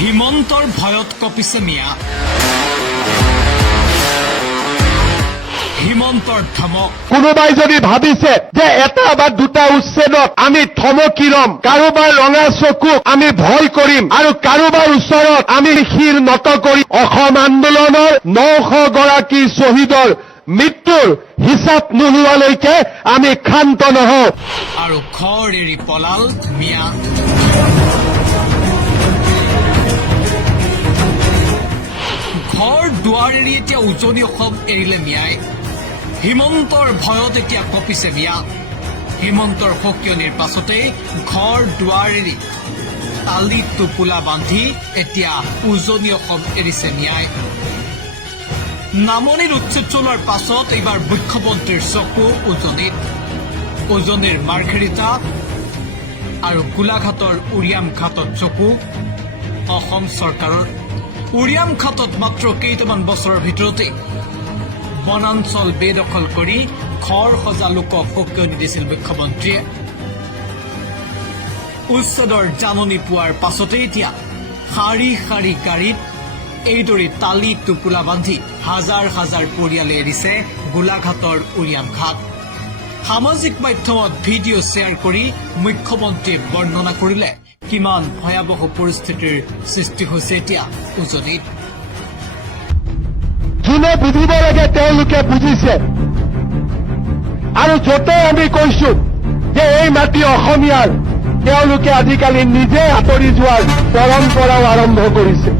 হিমন্তৰ ভয়ত কঁপিছে মিয়া হিমন্তৰ ধমক কোনোবাই যদি ভাবিছে যে এটা বা দুটা উচ্ছেদত আমি থমকি ৰম কাৰোবাৰ ৰঙা চকুক আমি ভয় কৰিম আৰু কাৰোবাৰ ওচৰত আমি শিৰ নত কৰি অসম আন্দোলনৰ 900 গৰাকী শ্বহীদৰ মৃত্যুৰ হিচাপ নোলোৱালৈকে আমি ক্ষান্ত নহওঁ আৰু ঘৰ এৰি পলাল মিয়া ঘৰ দুৱাৰ এৰি এতিয়া উজনি অসম এৰিলে মিয়াই হিমন্তৰ ভয়ত এতিয়া কঁপিছে মিয়া হিমন্তৰ সকিয়নিৰ পাছতেই ঘৰ দুৱাৰ এৰি তালি টোপোলা বান্ধি এতিয়া উজনি অসম এৰিছে মিয়াই নামনিৰ উচ্ছেদ চলোৱাৰ পাছত এইবাৰ মুখ্যমন্ত্ৰীৰ চকু উজনিৰ মাৰ্ঘেৰিটা আৰু গোলাঘাটৰ উৰিয়াম ঘাটত চকু অসম চৰকাৰৰ উৰিয়াম ঘাটত মাত্ৰ কেইটামান বছৰৰ ভিতৰতে বনাঞ্চল বেদখল কৰি ঘৰ সজা লোকক সকিয়নি দিছিল মুখ্যমন্ত্ৰীয়ে উচ্ছেদৰ জাননী পোৱাৰ পাছতে এতিয়া শাৰী শাৰী গাড়ীত এইদৰে তালি টোপোলা বান্ধি হাজাৰ হাজাৰ পৰিয়ালে এৰিছে গোলাঘাটৰ উৰিয়াম ঘাট সামাজিক মাধ্যমত ভিডিঅ' শ্বেয়াৰ কৰি মুখ্যমন্ত্ৰীয়ে বৰ্ণনা কৰিলে কিমান ভয়াৱহ পৰিস্থিতিৰ সৃষ্টি হৈছে এতিয়া উজনিত যোনে বুজিব লাগে তেওঁলোকে বুজিছে আৰু য'তে আমি কৈছো যে এই মাটি অসমীয়াৰ তেওঁলোকে আজিকালি নিজে আঁতৰি যোৱাৰ পৰম্পৰাও আৰম্ভ কৰিছে